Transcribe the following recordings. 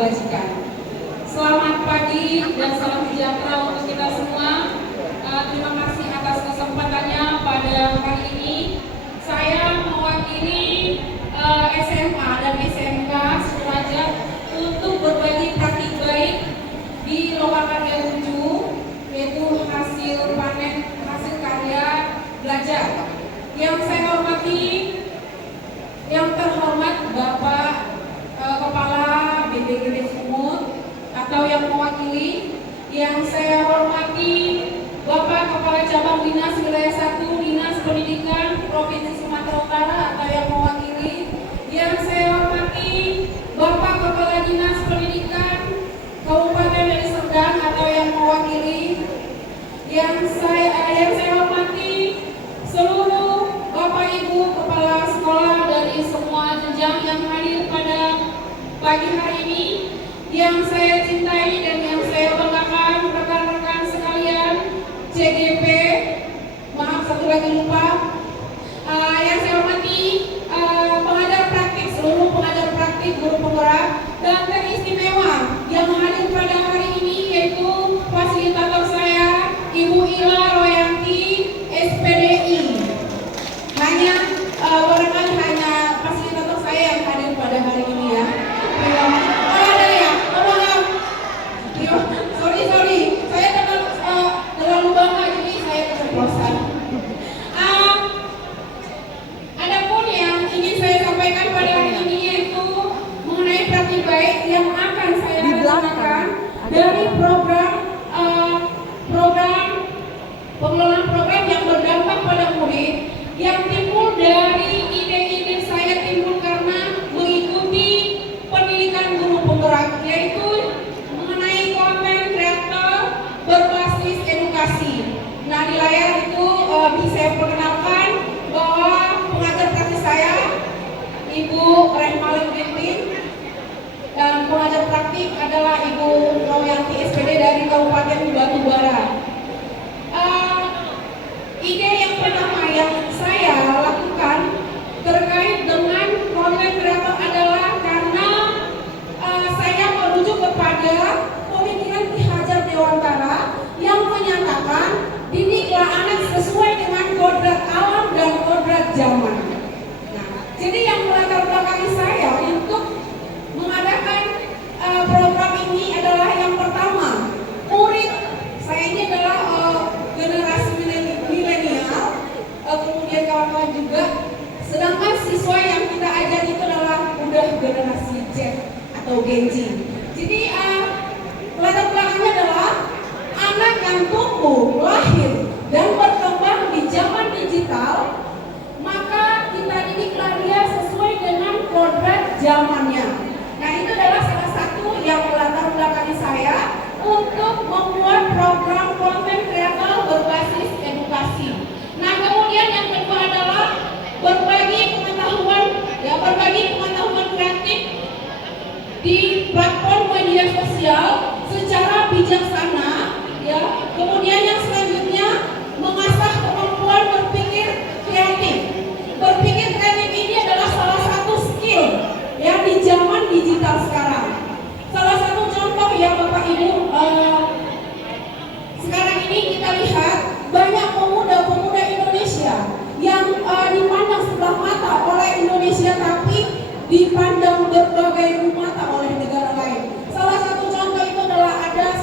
kebajikan. Selamat pagi dan salam sejahtera untuk kita semua. Terima kasih atas kesempatannya pada hari ini. Saya mewakili SMA dan SMK Sudrajat untuk berbagi praktik baik di Lokakan yang 7, yaitu hasil panen, hasil karya belajar. Yang saya hormati, yang terhormat Bapak Kepala BPGB Sumut atau yang mewakili, yang saya hormati Bapak Kepala Cabang Dinas Wilayah 1 Dinas Pendidikan Provinsi Sumatera Utara atau yang mewakili, yang saya hormati Bapak Kepala Dinas Pendidikan Kabupaten Deli Serdang atau yang mewakili, yang saya hormati seluruh Bapak Ibu Kepala Sekolah dari semua jenjang yang hadir pada pagi hari ini, yang saya cintai dan yang saya banggakan rekan-rekan sekalian CGP, maaf satu lagi lupa, yang saya hormati pengajar praktik, seluruh pengajar praktik, guru penggerak, dan teristimewa yang hadir pada hari ini yaitu fasilitator saya Ibu Ila Royanti SPDI. Barangkali hanya fasilitator saya yang hadir pada hari ini ya. Sorry, saya terlalu bangga jadi saya keceplosan. Adapun yang ingin saya sampaikan pada hari ini yaitu mengenai praktik baik yang akan saya laksanakan dari program pengelolaan program yang berdampak pada murid yang timbul dari ide-ide saya timbul karena mengikuti pendidikan guru penggerak, yaitu mengenai konten kreator berbasis edukasi. Nah, di layar itu bisa saya perkenalkan bahwa pengajar praktik saya Ibu Rehmaling Bintin dan pengajar praktik adalah Ibu Royanti SPD dari Kabupaten Batubara. Ide yang pertama yang saya lakukan terkait dengan konten kreator adalah karena saya merujuk kepada pemikiran Ki Hajar Dewantara yang menyatakan didiklah anak sesuai dengan kodrat alam dan kodrat zaman. Nah, jadi yang melatar belakangi saya untuk mengadakan program ini adalah yang pertama, murid saya ini adalah generasi milenial, kemudian kawan-kawan juga, sedangkan siswa yang kita ajar itu adalah udah generasi Z atau Gen Z. Jadi latar belakangnya adalah anak yang tumbuh, lahir dan berkembang di zaman digital, maka kita didiklah dia sesuai dengan kodrat zamannya. Nah, itu adalah salah satu yang melatar belakangi saya untuk membuat program konten kreator berbasis edukasi. Nah, kemudian yang kedua adalah berbagi pengetahuan kreatif di platform media sosial secara bijaksana, ya. Kemudian yang selanjutnya mengasah kemampuan berpikir kreatif. Berpikir kreatif ini adalah salah satu skill ya di zaman digital sekarang. Salah satu contoh ya Bapak Ibu, sekarang ini kita lihat banyak pemuda-pemuda Indonesia yang dipandang sebelah mata oleh Indonesia tapi dipandang berbagai mata oleh negara lain. Salah satu contoh itu adalah ada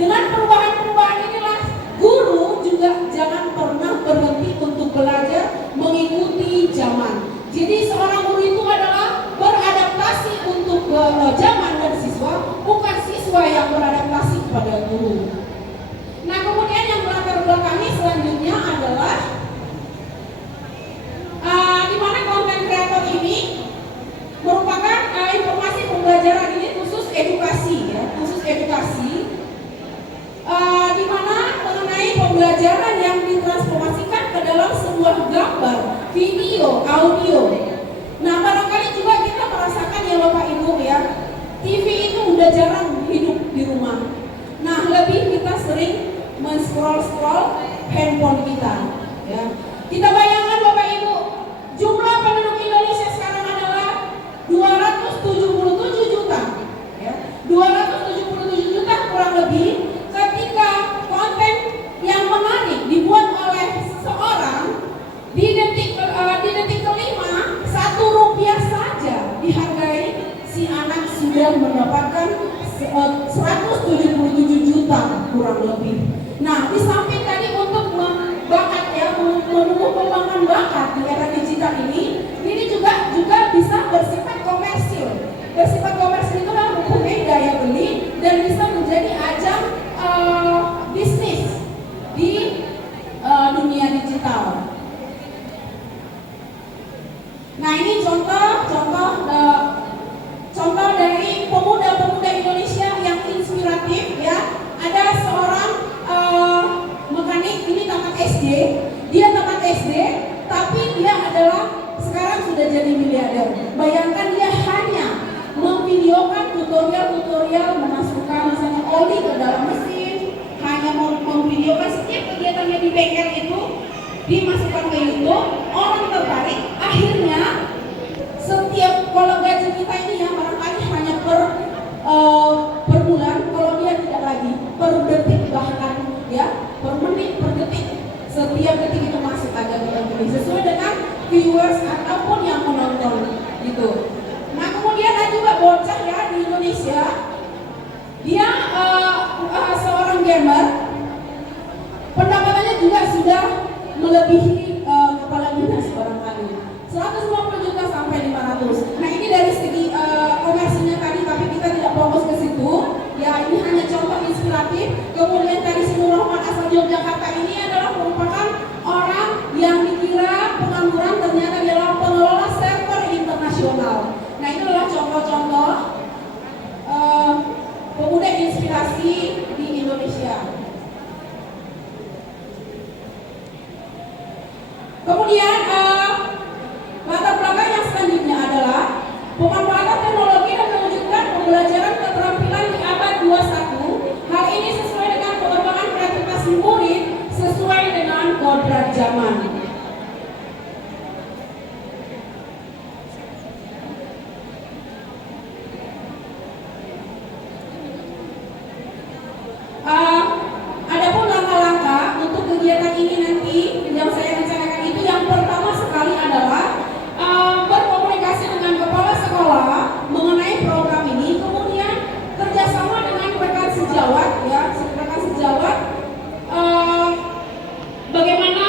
Dengan perubahan-perubahan inilah guru juga jangan pernah berhenti untuk belajar mengikuti zaman. Jadi seorang guru itu adalah beradaptasi untuk zaman dan siswa, bukan siswa yang beradaptasi kepada guru. Nah, kemudian yang melatar belakangi selanjutnya adalah di mana konten kreator ini merupakan informasi pembelajaran ini khusus edukasi, ya, khusus edukasi, di mana mengenai pembelajaran yang ditransformasikan ke dalam sebuah gambar, video, audio. Nah, barangkali juga kita merasakan ya Bapak Ibu ya, TV itu udah jarang hidup di rumah. Nah, lebih kita sering men-scroll handphone kita, ya. Kita bayangkan Bapak Ibu, jumlah penduduk Indonesia sekarang adalah 277 juta, ya. 277 juta kurang lebih. Ketika konten yang menarik dibuat oleh seseorang di detik kelima, Rp1 saja dihargai, si anak sudah mendapatkan 177 juta kurang lebih. Nah, di samping tadi untuk membakat ya, menumbuh kembangkan bakat di era digital ini juga bisa bersifat komersil. Bersifat komersil itu kan mempunyai daya beli dan bisa menjadi ajang bisnis di dunia digital. Nah, ini contoh dari pemuda-pemuda Indonesia yang inspiratif ya. Ada seorang mekanik, ini tamat SD, dia tamat SD, tapi dia adalah sekarang sudah jadi miliarder. Bayangkan dia hanya memvideokan tutorial memasukkan misalnya oli ke dalam mesin, hanya memvideokan setiap kegiatannya di bengkel itu dimasukkan ke YouTube, orang tertarik, akhirnya setiap, kalau gaji kita ini ya barangkali hanya per bulan, kalau dia tidak lagi per detik bahkan ya, per menit, per detik, setiap detik itu masuk aja ke sesuai dengan viewers ataupun yang menonton gitu. Nah, kemudian ada juga bocah ya di Indonesia, dia seorang gamer, pendapatannya juga sudah melebihi kepala dinas barangkali 150 juta sampai 500. Nah, ini dari segi komersinya tadi, tapi kita tidak fokus ke situ. Ya, ini hanya contoh inspiratif. Kemudian tadi si Nur Rahman asal Yogyakarta ini adalah merupakan orang yang dikira pengangguran, ternyata dia adalah pengelola server internasional. Nah, ini adalah contoh-contoh pemuda inspirasi di Indonesia. Kemudian latar belakang yang selanjutnya adalah pemanfaatan teknologi dan mewujudkan pembelajaran keterampilan di abad 21. Hal ini sesuai dengan pengembangan kreativitas murid sesuai dengan kodrat zaman. Adapun langkah-langkah untuk kegiatan ini nanti yang saya rencanakan itu, yang pertama sekali adalah berkomunikasi dengan kepala sekolah mengenai program ini, kemudian kerjasama dengan rekan sejawat ya, rekan sejawat bagaimana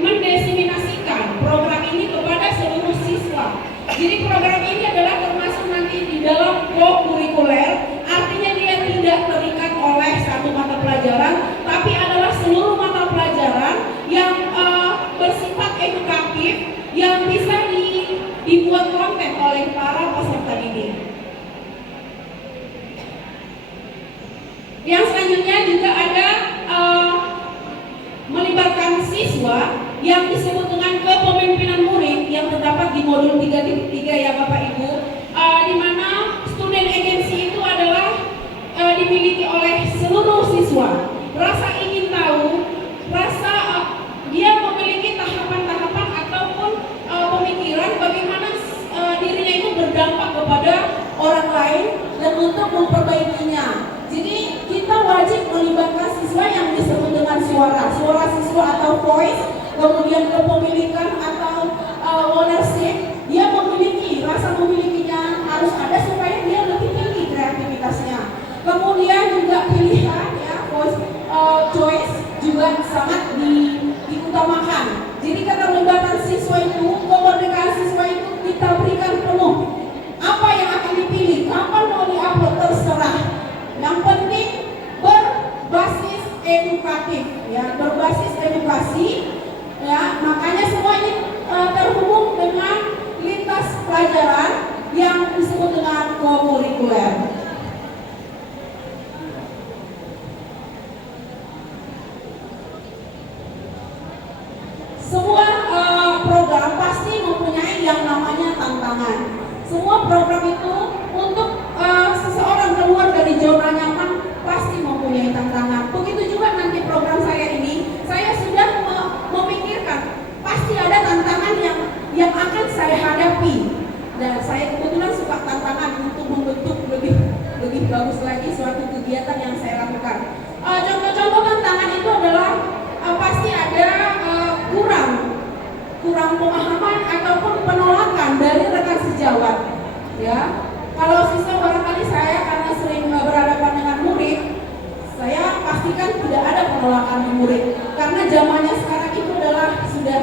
mendesiminasikan program ini kepada seluruh siswa. Jadi program ini adalah termasuk nanti di dalam co-kurikuler, artinya dia tidak terikat oleh satu mata pelajaran, tapi adalah seluruh mata pelajaran yang bersifat edukatif yang bisa dibuat konten oleh para peserta didik. Yang selanjutnya juga ada melibatkan siswa yang disebut dengan kepemimpinan murid yang terdapat di modul 3.3 ya Bapak Ibu, di mana student agency itu adalah dimiliki oleh seluruh siswa. Rasa ingin tahu, rasa dia memiliki tahapan-tahapan ataupun pemikiran bagaimana dirinya itu berdampak kepada orang lain dan untuk memperbaikinya. Jadi kita wajib melibatkan siswa yang disebut dengan suara siswa atau voice, kemudian kepemilikan atau ownership. Dia memiliki, rasa memilikinya harus ada supaya dia lebih tinggi kreativitasnya. Kemudian juga pilihan edukatif, ya, berbasis edukasi, ya. Makanya semua ini terhubung dengan lintas pelajaran yang disebut dengan co-curricular. Semua program pasti mempunyai yang namanya tantangan. Semua program itu untuk seseorang keluar dari zona nyaman pasti mempunyai tantangan. Begitu juga nanti program saya ini, saya sudah memikirkan pasti ada tantangan yang akan saya hadapi. Dan saya kebetulan suka tantangan untuk membentuk lebih bagus lagi suatu kegiatan yang saya lakukan. Contoh-contoh tantangan itu adalah pasti ada kurang pemahaman ataupun penolakan dari rekan sejawat, ya. Kalau siswa barangkali saya karena sering berhadapan dengan murid, saya pastikan tidak ada penolakan di murid karena zamannya sekarang itu adalah sudah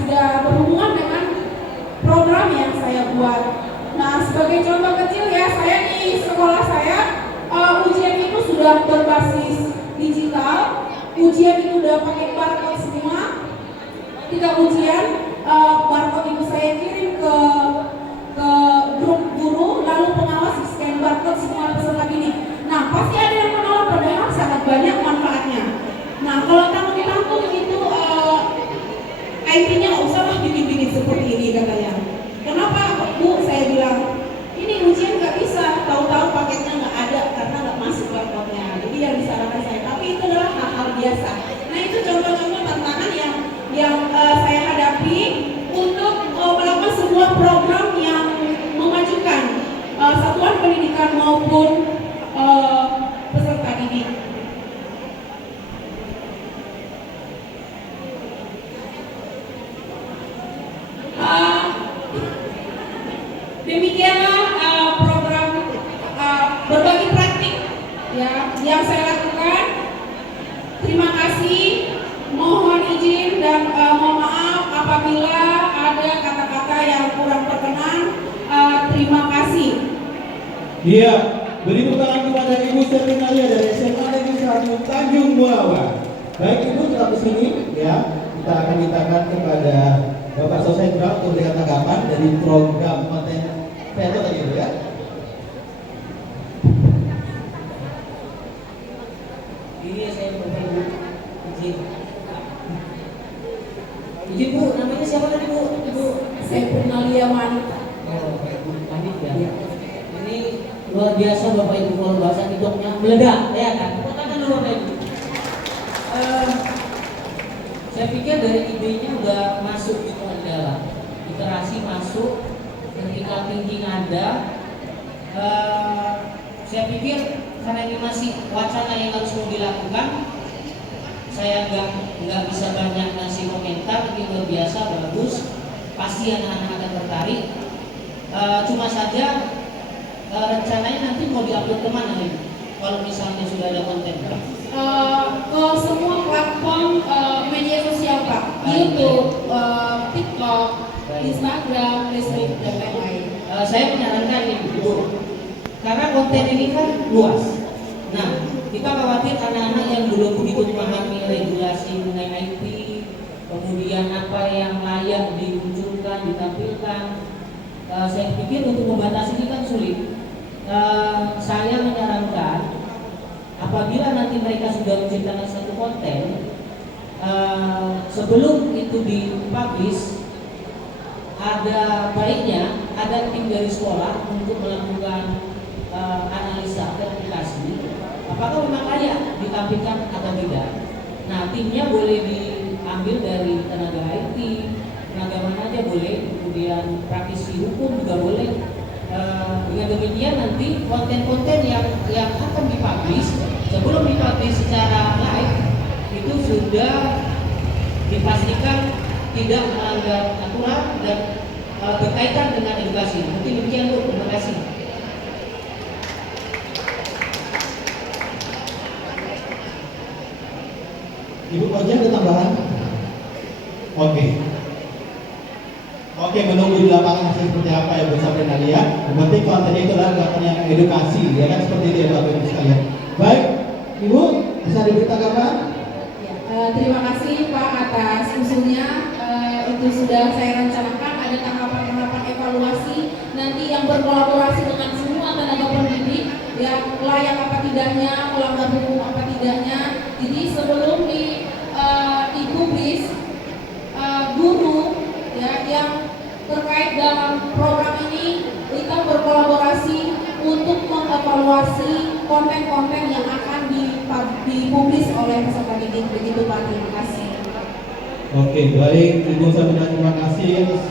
sudah berhubungan dengan program yang saya buat. Nah, sebagai contoh kecil ya, saya di sekolah saya ujian itu sudah berbasis digital. Ujian itu udah pakai barcode semua. Ketika ujian, barcode itu saya kirim ke grup guru, lalu pengawas scan barcode semua peserta didik. Nah, pasti ada yang menolak padahal sangat banyak manfaatnya. Nah, kalau tanggung-tanggung itu IT-nya nggak usah lah bikin-bikin seperti ini katanya. Kenapa Bu? Saya bilang ini ujian nggak bisa, tahu-tahu paketnya nggak ada karena nggak masuk barcode-nya. Jadi yang disarankan saya, tapi itu adalah hal-hal biasa. Nah, itu contoh-contoh tantangan yang saya hadapi untuk melakukan sebuah program yang memajukan satuan pendidikan maupun peserta didik. Demikianlah program berbagi praktik ya yang saya lakukan. Terima kasih. Mohon izin dan mohon maaf apabila ada kata-kata yang kurang berkenan. Terima kasih. Iya, beri tepuk tangan kepada Ibu Serminalia dari SMA Negeri 1 Tanjung Buawa. Baik Ibu, tetap di sini ya. Kita akan mintakan kepada Bapak Sosendra untuk memberikan tanggapan dari program konten Veto tadi Ibu ya. Ini saya Bapak Ibu izin. Izin Bu, namanya siapa tadi Bu? Ibu Serminalia Wanita. Oh, Bu Panit ya. Ini luar biasa Bapak Ibu, kalau bahasa TikToknya meledak, ya kan? Tepuk tangan dulu Bapak Ibu. Saya pikir dari idenya udah masuk semua di dalam. Literasi masuk, critical thinking ada. Saya pikir karena ini masih wacana yang harus mau dilakukan, saya nggak bisa banyak ngasih komentar. Ini luar biasa, bagus. Pasti anak-anak akan tertarik. Cuma saja rencananya nanti mau diupload kemana nih? Kalau misalnya sudah ada konten, Ke semua platform media sosial Pak, YouTube, TikTok, Instagram, Facebook dan lain-lain. Saya menyarankan nih Bu, karena konten ini kan luas. Nah, kita khawatir anak-anak yang belum begitu memahami regulasi mengenai IT, kemudian apa yang layak dimunculkan, ditampilkan. Saya pikir untuk membatasi ini kan sulit. Saya menyarankan apabila nanti mereka sudah menciptakan satu konten, sebelum itu dipublish, ada baiknya ada tim dari sekolah untuk melakukan analisa verifikasi apakah memang layak ditampilkan atau tidak. Nah, timnya boleh diambil dari tenaga IT, tenaga mana aja boleh, kemudian praktisi hukum juga boleh. Dengan demikian nanti konten-konten yang akan dipublish sebelum dipublish secara live itu sudah dipastikan tidak melanggar aturan dan berkaitan dengan edukasi. Mungkin demikian Bu, terima kasih. Ibu Koja ada tambahan? Oke, menunggu di lapangan hasil seperti apa ya Bu Serminalia. Yang penting konten itu adalah konten yang edukasi, ya kan, seperti itu ya Bapak Ibu sekalian. Baik, Ibu. bisa diberitakan? Terima kasih Pak atas usulnya. Itu sudah saya rencanakan ada tahapan-tahapan evaluasi nanti yang berkolaborasi dengan semua tenaga pendidik, ya layak apa tidaknya, melanggar hukum apa tidaknya. Jadi sebelum dipublis, guru ya yang terkait dalam program ini kita berkolaborasi untuk mengevaluasi konten-konten yang akan dipublis oleh peserta didik. Begitu Pak, terima kasih. Oke, baik Ibu Sabrina, terima kasih atas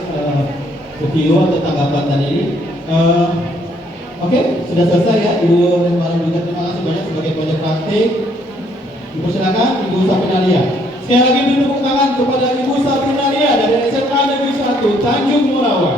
video atau tanggapan tadi ini. Oke, sudah selesai ya Ibu dan Malam juga, terima kasih banyak sebagai proyek praktik. Ibu silakan Ibu Sabrina Lia. Sekali lagi beri tepuk tangan kepada Ibu Sabrina Lia dari SMA Negeri 1 Tanjung Morawa.